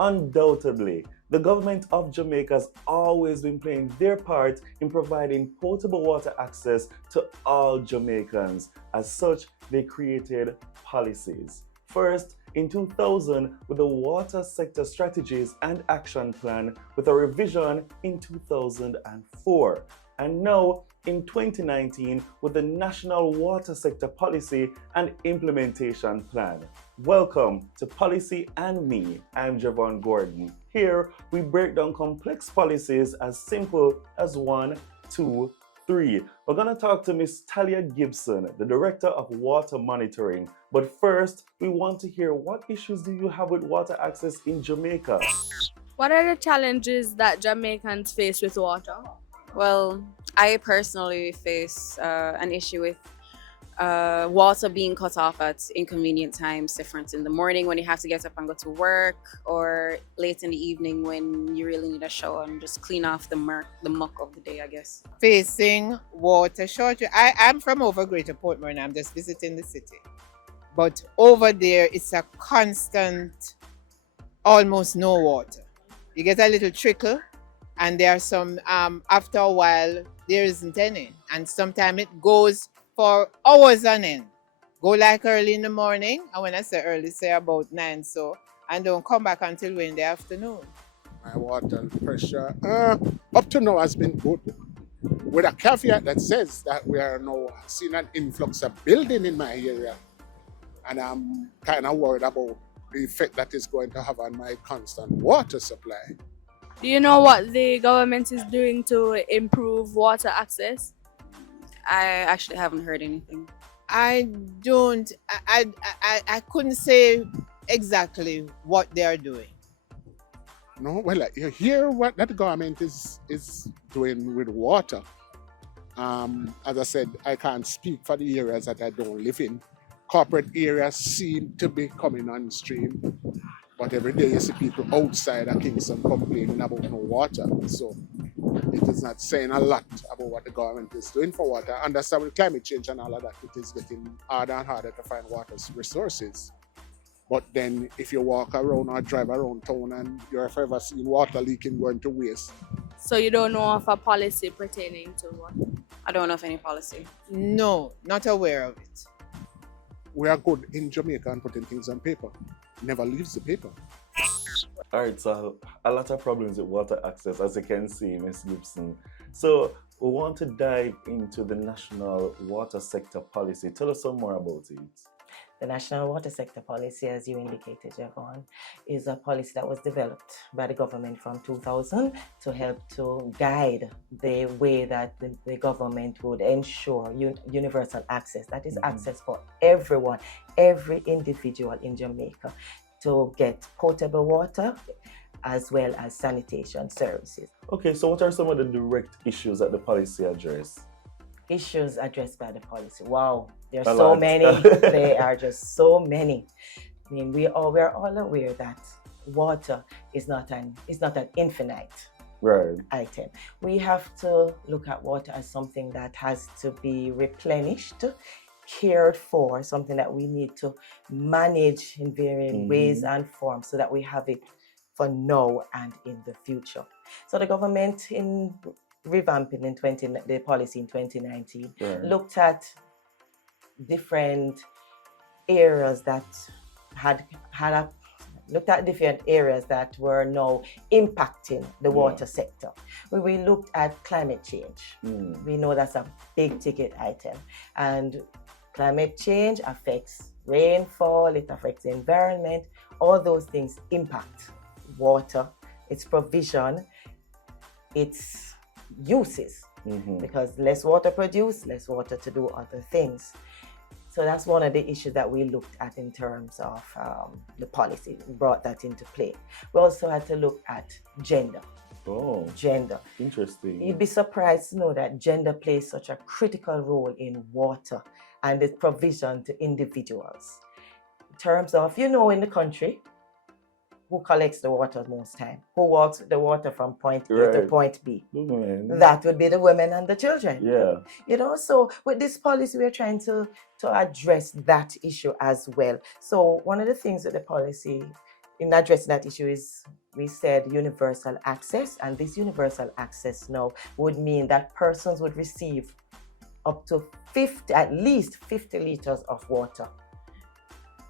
Undoubtedly, the government of Jamaica has always been playing their part in providing potable water access to all Jamaicans. As such, they created policies. First, in 2000, with the Water Sector Strategies and Action Plan, with a revision in 2004. And now, in 2019, with the National Water Sector Policy and Implementation Plan. Welcome to Policy and Me. I'm Javon Gordon. Here, we break down complex policies as simple as 1, 2, 3. We're going to talk to Ms. Talia Gibson, the Director of Water Monitoring. But first, we want to hear, what issues do you have with water access in Jamaica? What are the challenges that Jamaicans face with water? Well, I personally face an issue with water being cut off at inconvenient times, different in the morning when you have to get up and go to work, or late in the evening when you really need a shower and just clean off the muck of the day, I guess. Facing water shortage. I'm from over Greater Portmore and I'm just visiting the city. But over there, it's a constant, almost no water. You get a little trickle, and there are some, after a while, there isn't any. And sometimes it goes for hours on end. Go like early in the morning, and when I say early, say about 9 so, and don't come back until in the afternoon. My water pressure up to now has been good, with a caveat that says that we are now seeing an influx of building in my area, and I'm kind of worried about the effect that is going to have on my constant water supply. Do you know what the government is doing to improve water access? I actually haven't heard anything. I don't, I couldn't say exactly what they are doing. No, well, you hear what that government is doing with water. As I said, I can't speak for the areas that I don't live in. Corporate areas seem to be coming on stream, but every day you see people outside of Kingston complaining about no water. So it is not saying a lot about what the government is doing for water. I understand with climate change and all of that, it is getting harder and harder to find water resources. But then if you walk around or drive around town and you're ever seeing water leaking going to waste. So you don't know of a policy pertaining to water? I don't know of any policy. No, not aware of it. We are good in Jamaica and putting things on paper. Never leaves the paper. All right, so a lot of problems with water access, as you can see, Ms. Gibson. So we want to dive into the National Water Sector Policy. Tell us some more about it. The National Water Sector Policy, as you indicated, Javon, is a policy that was developed by the government from 2000 to help to guide the way that the government would ensure universal access. That is access for everyone, every individual in Jamaica, to get potable water as well as sanitation services. Okay, so what are some of the direct issues that the policy address? Issues addressed by the policy. Wow, there A are so lot. many. There are just so many. I mean, we're all aware that water is not an infinite Right. item. We have to look at water as something that has to be replenished, cared for, something that we need to manage in varying ways and forms so that we have it for now and in the future. So the government, in revamping the policy in 2019, Right. looked at different areas that looked at different areas that were now impacting the water sector. We looked at climate change. We know that's a big ticket item, and climate change affects rainfall, it affects the environment. All those things impact water, its provision, its uses, because less water produced, less water to do other things. So that's one of the issues that we looked at in terms of the policy. We brought that into play. We also had to look at gender. Oh, Gender. interesting. You'd be surprised to know that gender plays such a critical role in water and its provision to individuals. In terms of, in the country, who collects the water most time? Who walks the water from point A to Right. point B? Women. That would be the women and the children. Yeah. So with this policy, we're trying to address that issue as well. So one of the things that the policy in addressing that issue is we said universal access, and this universal access now would mean that persons would receive up to 50, at least 50 liters of water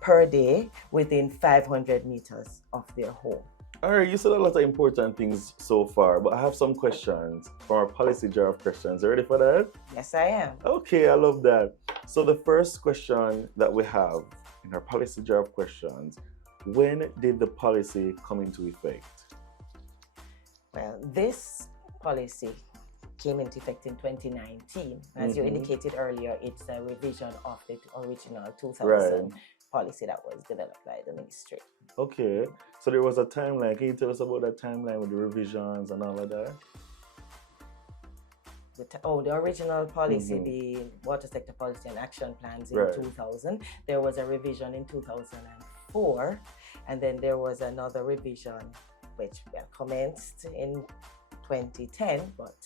per day within 500 meters of their home. All right, you said a lot of important things so far, but I have some questions from our policy jar of questions. You ready for that? Yes, I am. Okay, I love that. So the first question that we have in our policy jar of questions, when did the policy come into effect? Well, this policy came into effect in 2019. As you indicated earlier, it's a revision of the original 2000 policy that was developed by the ministry. Okay, so there was a timeline. Can you tell us about that timeline with the revisions and all of that? The original policy, the water sector policy and action plans in 2000. There was a revision in 2004, and then there was another revision which commenced in 2010, but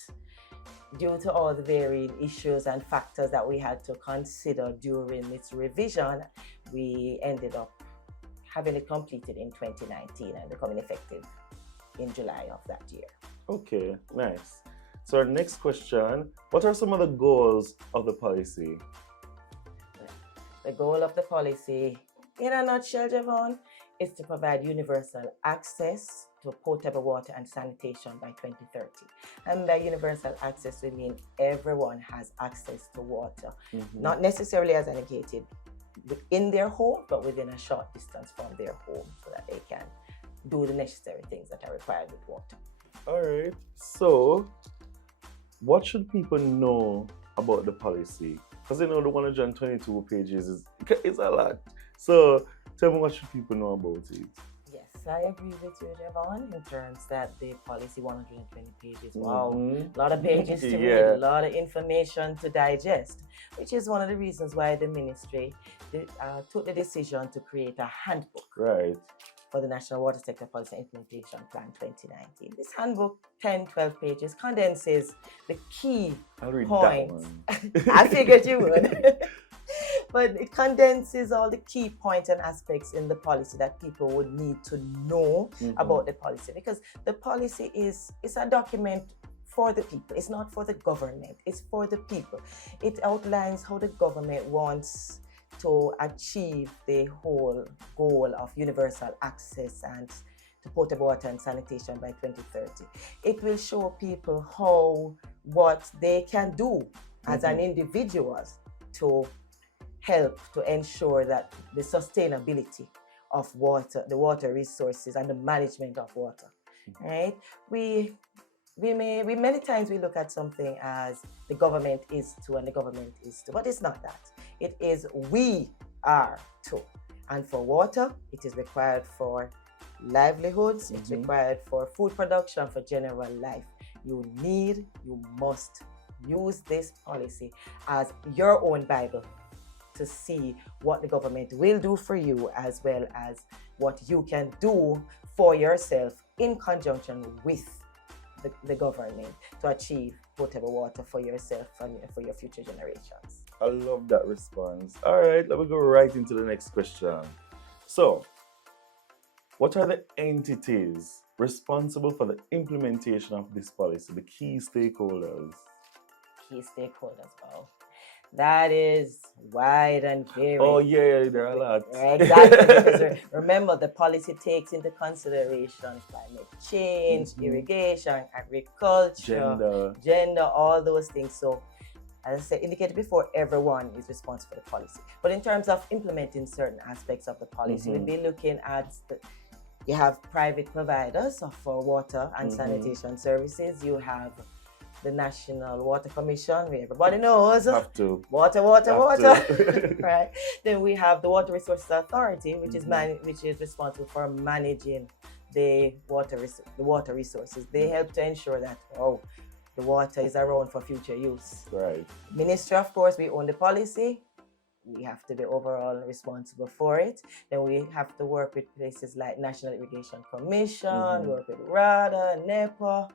due to all the varied issues and factors that we had to consider during its revision, we ended up having it completed in 2019 and becoming effective in July of that year. Okay, nice. So our next question, what are some of the goals of the policy? The goal of the policy, in a nutshell, Javon, is to provide universal access to potable water and sanitation by 2030. And by universal access, we mean everyone has access to water, not necessarily as indicated in their home, but within a short distance from their home, so that they can do the necessary things that are required with water. All right, so what should people know about the policy? Because the 122 pages is a lot. So tell me, what should people know about it? Yes, I agree with you, Javon, in terms that the policy 120 pages. Wow, a lot of pages to read, a lot of information to digest, which is one of the reasons why the ministry took the decision to create a handbook for the National Water Sector Policy Implementation Plan 2019. This handbook, 10-12 pages, condenses the key points. I figured you would. But it condenses all the key points and aspects in the policy that people would need to know about the policy, because the policy is a document for the people. It's not for the government, it's for the people. It outlines how the government wants to achieve the whole goal of universal access and to potable water and sanitation by 2030. It will show people what they can do as an individual to help to ensure that the sustainability of water, the water resources, and the management of water. Right? We many times we look at something as the government is to and the government is to, but it's not that. It is we are to. And for water, it is required for livelihoods, it's required for food production, for general life. You must use this policy as your own Bible to see what the government will do for you, as well as what you can do for yourself in conjunction with the government to achieve potable water for yourself and for your future generations. I love that response. All right, let me go right into the next question. So, what are the entities responsible for the implementation of this policy, the key stakeholders? Key stakeholders, wow. That is wide and very. Oh yeah, there are a lot. Exactly. Because remember, the policy takes into consideration climate change, irrigation, agriculture, gender, all those things. So, as I said, indicated before, everyone is responsible for the policy. But in terms of implementing certain aspects of the policy, we'll be looking at you have private providers for water and sanitation services. You have the National Water Commission, where everybody knows. Water. Right. Then we have the Water Resources Authority, which is responsible for managing the water resources. They help to ensure that the water is around for future use. Right. Ministry, of course, we own the policy. We have to be overall responsible for it. Then we have to work with places like National Irrigation Commission, work with RADA, NEPA.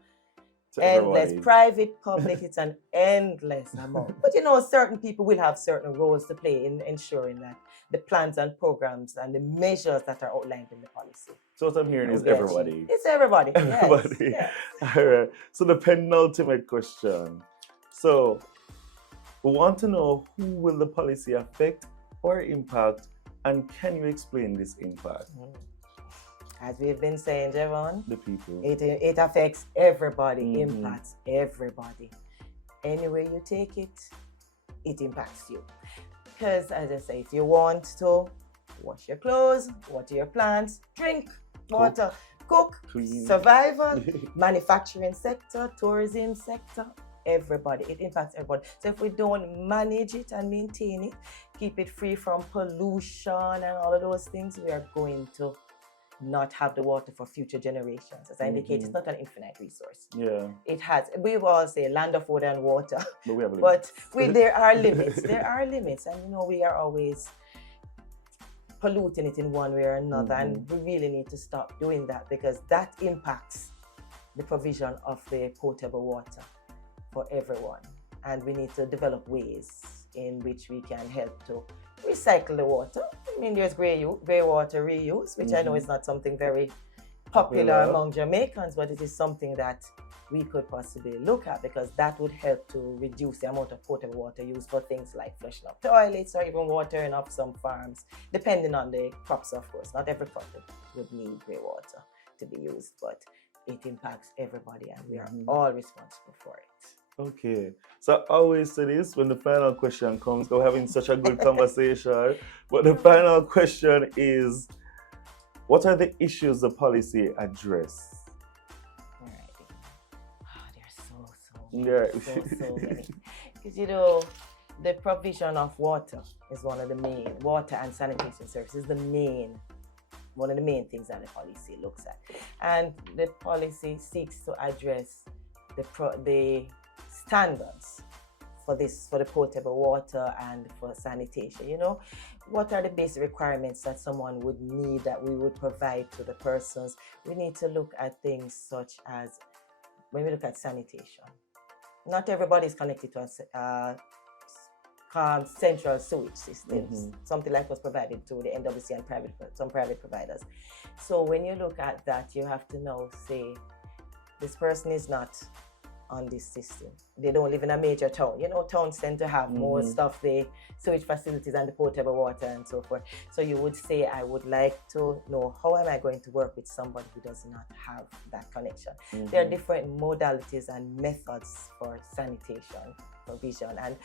To endless. everybody. Private, public, it's an endless amount. But you know, certain people will have certain roles to play in ensuring that the plans and programs and the measures that are outlined in the policy. So what I'm hearing is will be everybody. achieved. It's everybody. Everybody. Yes. All right. So the penultimate question. So we want to know, who will the policy affect or impact, and can you explain this impact? As we've been saying, Javon, The people. it affects everybody, Mhm. impacts everybody. Anywhere you take it, it impacts you. Because as I say, if you want to wash your clothes, water your plants, drink water, cook, Clean. survival, manufacturing sector, tourism sector, everybody. It impacts everybody. So if we don't manage it and maintain it, keep it free from pollution and all of those things, we are going to not have the water for future generations. As I indicate, it's not an infinite resource. Yeah. It has, we all say land of water and water, But we have but limits. there are limits. There are limits, and you know, we are always polluting it in one way or another, and we really need to stop doing that, because that impacts the provision of the potable water for everyone. And we need to develop ways in which we can help to recycle the water. I mean, there's grey water reuse, which I know is not something very popular among Jamaicans, but it is something that we could possibly look at, because that would help to reduce the amount of potable water used for things like flushing up toilets or even watering up some farms, depending on the crops, of course. Not every crop would need grey water to be used, but it impacts everybody, and we are all responsible for it. Okay. So I always say this when the final question comes, we're having such a good conversation. But the final question is, what are the issues the policy address? There's so many. Because you know, the provision of water is one of the main, water and sanitation services, one of the main things that the policy looks at. And the policy seeks to address the standards for the potable water and for sanitation. You know, what are the basic requirements that someone would need, that we would provide to the persons? We need to look at things such as, when we look at sanitation, not everybody is connected to central sewage systems, something like was provided to the NWC and some private providers. So when you look at that, you have to now say, this person is not on this system. They don't live in a major town. You know, towns tend to have more stuff, the sewage facilities and the potable water and so forth. So you would say, I would like to know, how am I going to work with somebody who does not have that connection? There are different modalities and methods for sanitation provision, and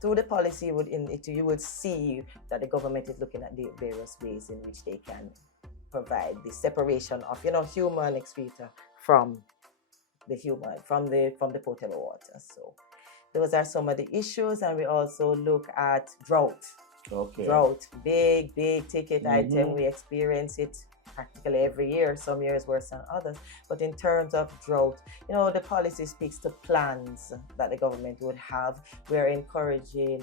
through the policy, you would see that the government is looking at the various ways in which they can provide the separation of, you know, human excreta from the potable water. So those are some of the issues. And we also look at drought. Drought, big ticket item. We experience it practically every year, some years worse than others. But in terms of drought, you know, the policy speaks to plans that the government would have. We're encouraging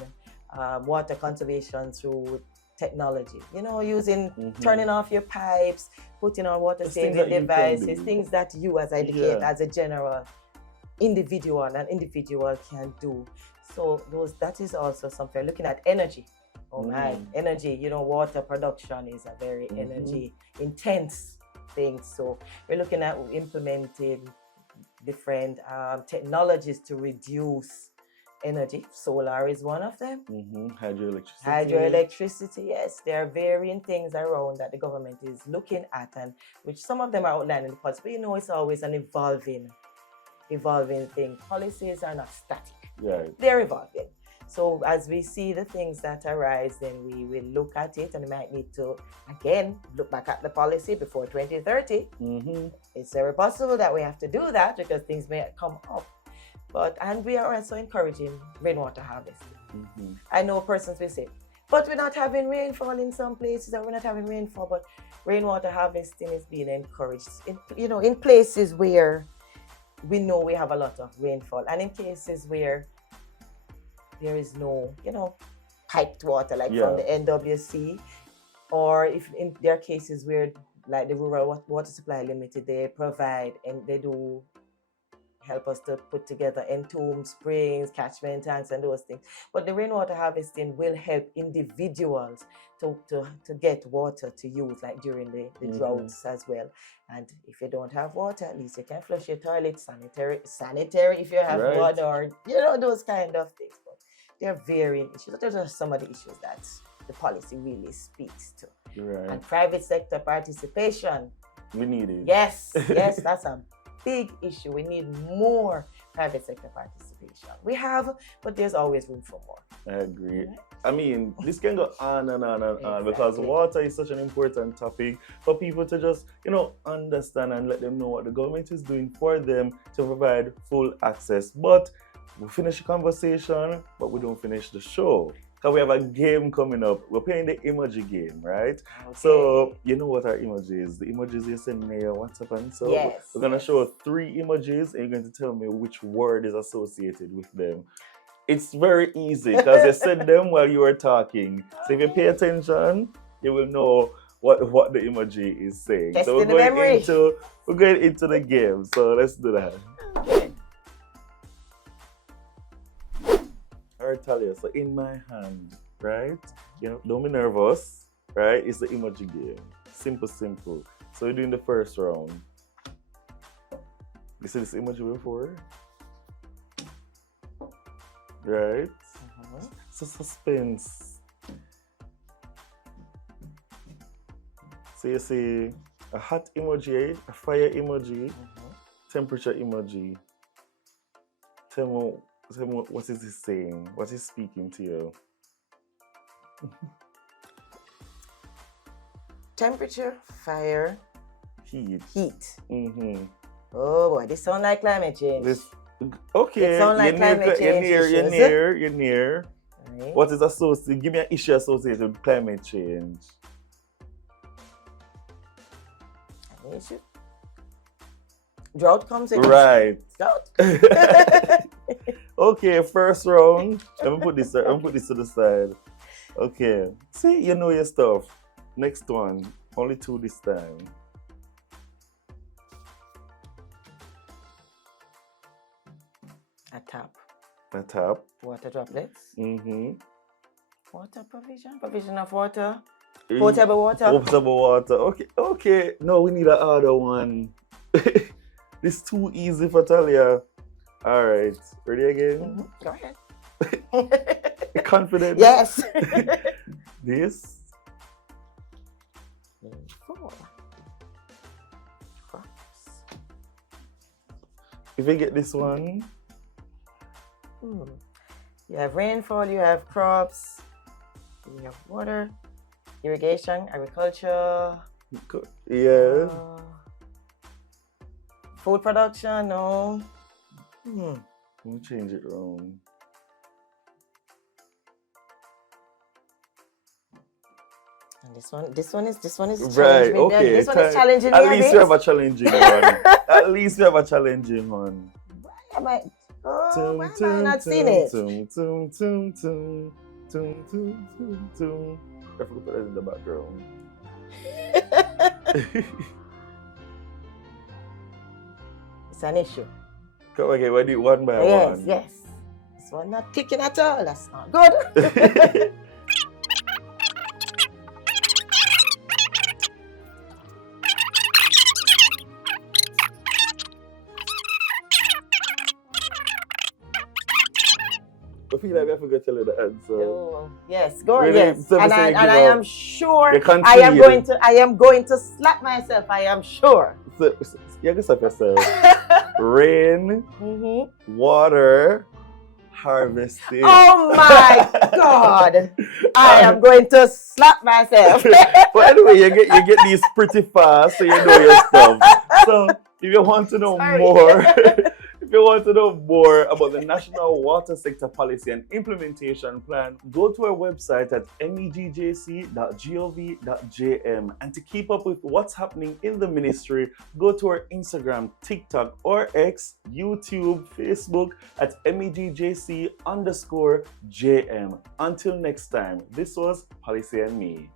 water conservation through technology, you know, using turning off your pipes, putting on water saving devices, things that you, as I indicate, as a general individual, an individual can do. So that is also something. Looking at energy. Energy, you know, water production is a very energy intense thing. So we're looking at implementing different technologies to reduce energy. Solar is one of them. Hydroelectricity, yes. There are varying things around that the government is looking at, and which some of them are outlined in the policy. But you know, it's always an evolving thing. Policies are not static. They're evolving. So as we see the things that arise, then we will look at it, and we might need to, again, look back at the policy before 2030. It's very possible that we have to do that, because things may come up. And we are also encouraging rainwater harvesting. I know persons will say, but we're not having rainfall in some places, or we're not having rainfall, but rainwater harvesting is being encouraged in places where we know we have a lot of rainfall, and in cases where there is no, piped water, like from the NWC, or if there are cases where, like the Rural Water Supply Limited, they provide and they do help us to put together entomb springs, catchment tanks, and those things. But the rainwater harvesting will help individuals to get water to use, like during the droughts as well. And if you don't have water, at least you can flush your toilet, sanitary if you have one, or those kind of things. But there are varying issues. Those are some of the issues that the policy really speaks to. Right. And private sector participation. We need it. Yes, that's a big issue. We need more private sector participation. We have, but there's always room for more. I agree. I mean, this can go on and on and on because water is such an important topic for people to just, understand and let them know what the government is doing for them to provide full access. But we finish the conversation, but we don't finish the show. Because we have a game coming up. We're playing the emoji game, right? Okay. So, you know what our emoji is. The emojis you send me your WhatsApp. And so we're going to show 3 emojis and you're going to tell me which word is associated with them. It's very easy because you send them while you are talking. So if you pay attention, you will know what the emoji is saying. Testing so we're going into the game. So let's do that. Okay. Alright, Talia, so in my hand, right? Don't be nervous, right? It's the emoji game. Simple. So we're doing the first round. You see this emoji before? Right? So suspense. So you see a hot emoji, a fire emoji, temperature emoji. Tell me what is he saying? What is speaking to you? Temperature, fire, Heat. Mm-hmm. Oh boy, this sounds like climate change. Okay, it sounds like climate change. You're near. Right. What is associated? Give me an issue associated with climate change. An issue? Drought comes in. Right. Drought. Okay, first round. Let me put this to the side. Okay. See, you know your stuff. Next one. Only 2 this time. A tap. A tap. Water droplets. Mm-hmm. Water provision. Provision of water. Potable water. Potable water. Okay. No, we need another one. This is too easy for Talia. All right. Ready again? Go ahead. Confident? Yes. This. 4. If you get this one. You have rainfall, you have crops, you have water, irrigation, agriculture. Yeah. Food production, no. Let me change it around. And this one is right. challenging. Okay. This one is challenging. At least you have a challenging one. At least you have a challenging one. Why am I not seeing it? I forgot to put that in the background. It's an issue. Okay, we do one by one. Yes. This one not ticking at all. That's not good. I feel like I forgot to tell you the answer. Oh, yes, go on. Really? Yes, So and I am sure You can't I am see going to. I am going to slap myself. I am sure. So, you can stop yourself. Rain, water, harvesting. Oh my God! I am going to slap myself. But anyway, you get these pretty fast, so you know your stuff. So if you want to know more. If you want to know more about the National Water Sector Policy and Implementation Plan, go to our website at megjc.gov.jm. And to keep up with what's happening in the ministry, go to our Instagram, TikTok, or X, YouTube, Facebook at megjc_JM. Until next time, this was Policy and Me.